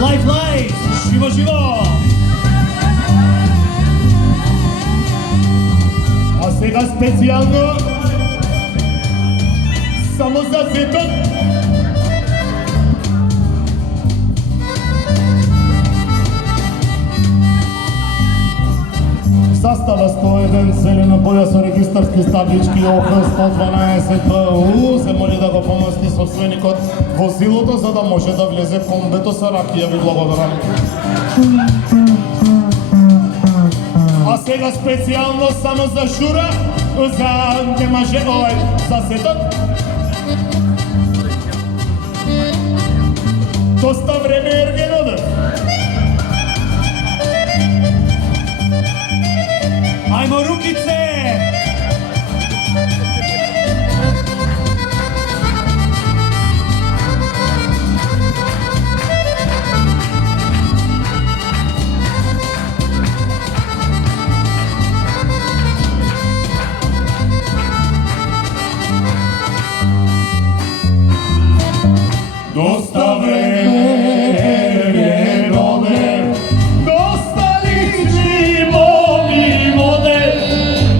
Life, живо! А сега специјално само за Ветот. Састава 101 зелена боја со регистарски таблички ОХ 112 ПУ се моли да го помести собственикот возилото за да може да влезе комбето со ракија. Ви благодарам. А сега специјално само за Шура, за немаже за Сетот. Доста време Ергеноде. Ајмо рукице! Доста време Ергеноде, доста лични моми моде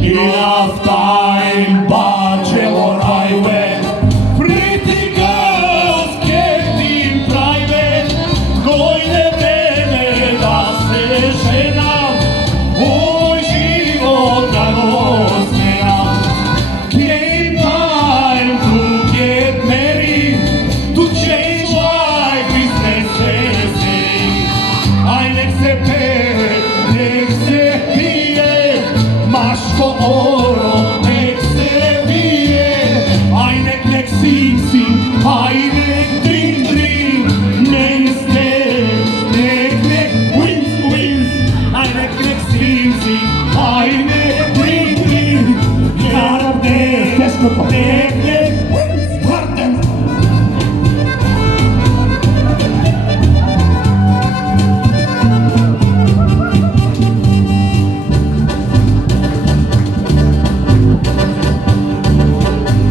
и нафтајн бачело рајве. Pretty girls getting private, дојде време да се женам, овој живот да го сменам. Came time to get married, to change life is necessary. Ај нек се пее, нек се пие, машко оро нек се бие. Ај нек си, ај нек дрин, мен стес, нек wins. Ај нек си, ај нек дрин, јарам нек wins. Хартем!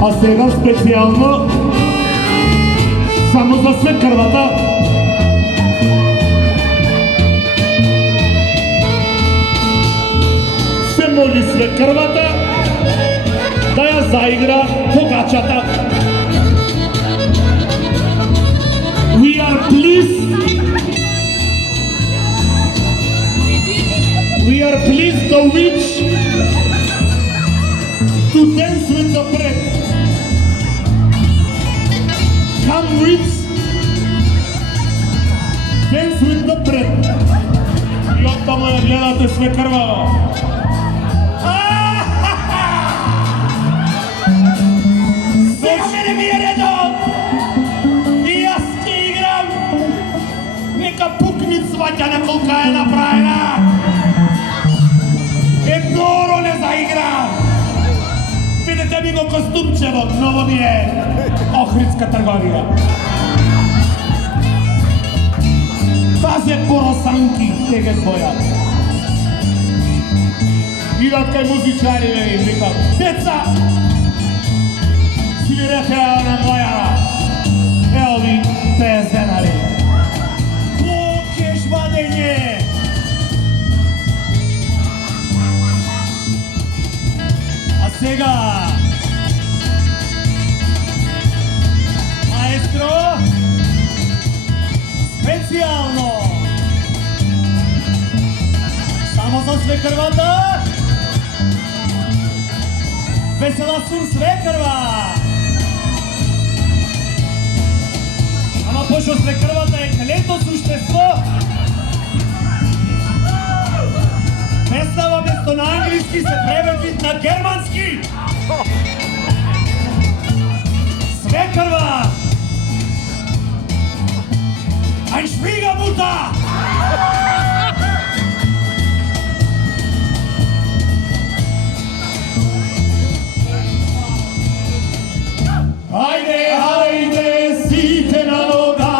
А сега специјално само за свекрвата. Се моли свекрвата да ја заигра погачата. We are pleased the witch to dance with the bread. Come witch, dance with the bread. И оттаму ја гледате свекрва. Сега мене ми е редот! И јас ќе играм! Нека пукни сваќа на колка е направена! Едноро не заигра! Видете ми го костумчево, ново ми е Охридска трговија. Пазе поросанки, теге боја. Идат кај музичари и викам, деца! Свирете на мојара. Ево ви песенари. Лукеш вадење. А сега маестро специјално само за свекрвата. Весела сум свекрва. Ама пошто свекрвата е клето суштество, песнава место на англиски се преведи на германски. Свекрва! Ein Schwiegermutter! Ајде, ајде, сите на нога,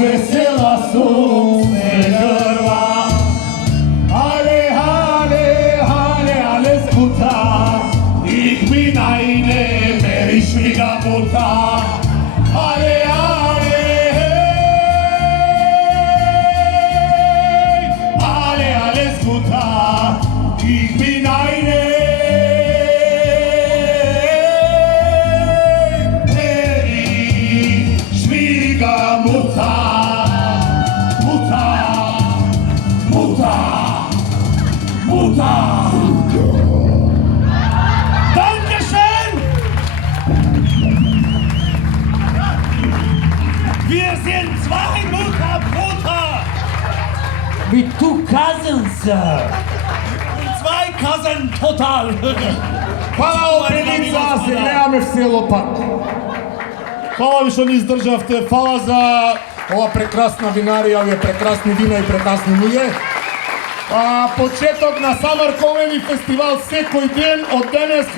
весела сум свекрва. Ајде, alles Mutter, ich bin eine Schwiegermutter. Alle, alle, Liga Muta, Muta, Muta, Muta. Dankeschön! Wir sind zwei Mutter. With 2 cousins. Zwei Cousin total. Хвала опеница, се гледаме в село пак. Хвала ви што ни издржавте, хвала за ова прекрасна винарија, овие прекрасни вина и прекрасни луѓе. Почеток на Summer Comedy фестивал секој ден од денес.